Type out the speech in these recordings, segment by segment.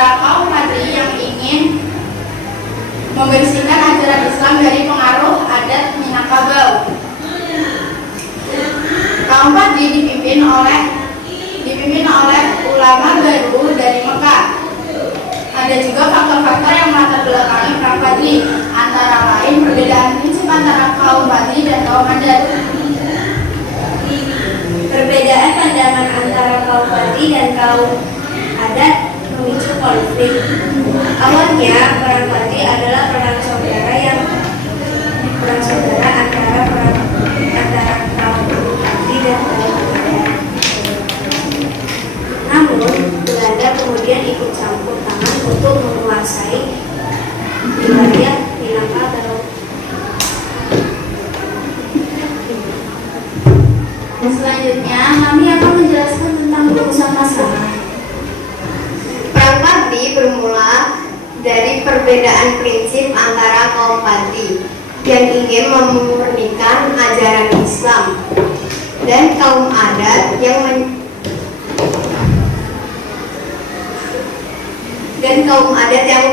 antara kaum Padri yang ingin membersihkan ajaran Islam dari pengaruh adat Minangkabau. Kaum Padri dipimpin oleh ulama baru dari Mekah. Ada juga faktor-faktor yang melatar belakangi perang Padri, antara lain perbedaan prinsip antara kaum Padri dan kaum adat. Perbedaan pandangan antara kaum Padri dan kaum adat memicu konflik. Awalnya, perang Padri adalah perang saudara antara kaum Padri dan kaum adat. Namun, Belanda kemudian ikut campur tangan untuk menguasai wilayah Minangkabau. Selanjutnya, kami akan menjelaskan tentang rumusan pasangan. Perang Padri bermula dari perbedaan prinsip antara kaum Padri yang ingin memurnikan ajaran Islam dan kaum adat yang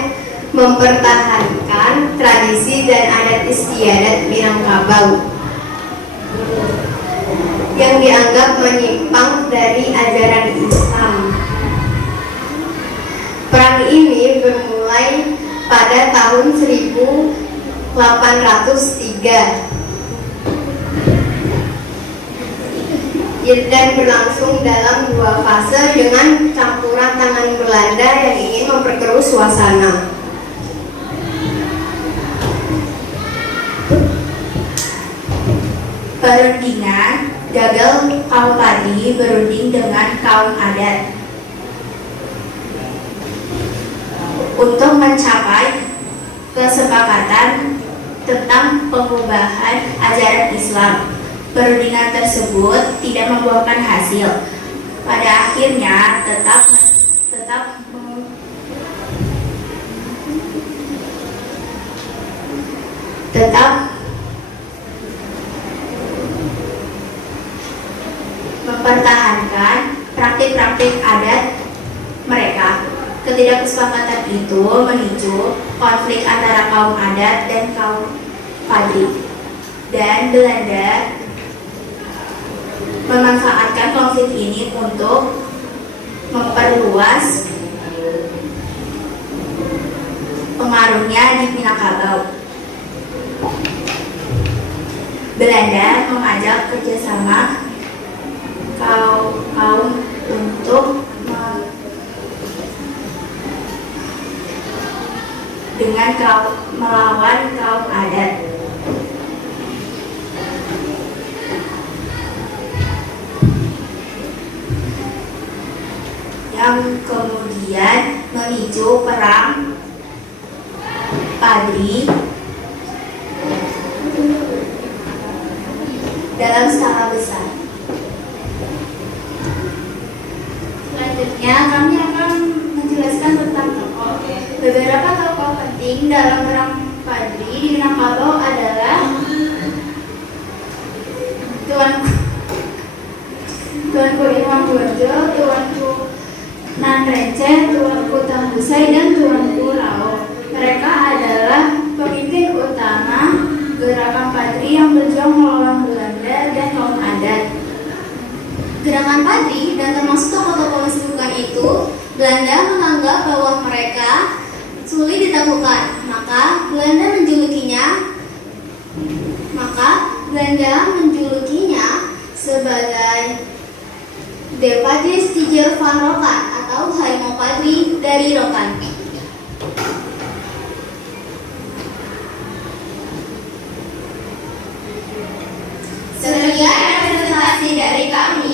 mempertahankan tradisi dan adat istiadat Minangkabau yang dianggap menyimpang dari ajaran Islam. Perang ini bermulai pada tahun 1803 dan berlangsung dalam dua fase dengan campuran tangan Belanda yang ingin memperkeruh suasana. Perundingan gagal, kaum Padri berunding dengan kaum adat untuk mencapai kesepakatan tentang pengubahan ajaran Islam. Perundingan tersebut tidak membuahkan hasil. Pada akhirnya tetap mempertahankan praktik-praktik adat mereka. Ketidaksepakatan itu memicu konflik antara kaum adat dan kaum Padri, dan Belanda memanfaatkan konflik ini untuk memperluas pengaruhnya di Minangkabau. Belanda mengajak kerjasama kaum untuk melawan kaum adat. Yang kemudian memicu perang Padri dalam skala besar. Selanjutnya, kami akan menjelaskan tentang tokoh. Beberapa tokoh penting dalam perang Padri di Minangkabau adalah Tuanku Irwan Borjo, Tuanku Nan Renceh, Tuanku Tambusai, dan Tuanku Lao. Mereka adalah pemimpin utama gerakan Padri yang berjuang melawan Belanda dan kaum adat. Gerakan Padri dan termasuk tokoh-tokoh masibukan itu, Belanda menganggap bahwa mereka sulit ditaklukkan, maka Belanda menjulukinya sebagai De Padris Tiger van Rokan atau Harimau Padri dari Rokan. Sekian presentasi dari kami.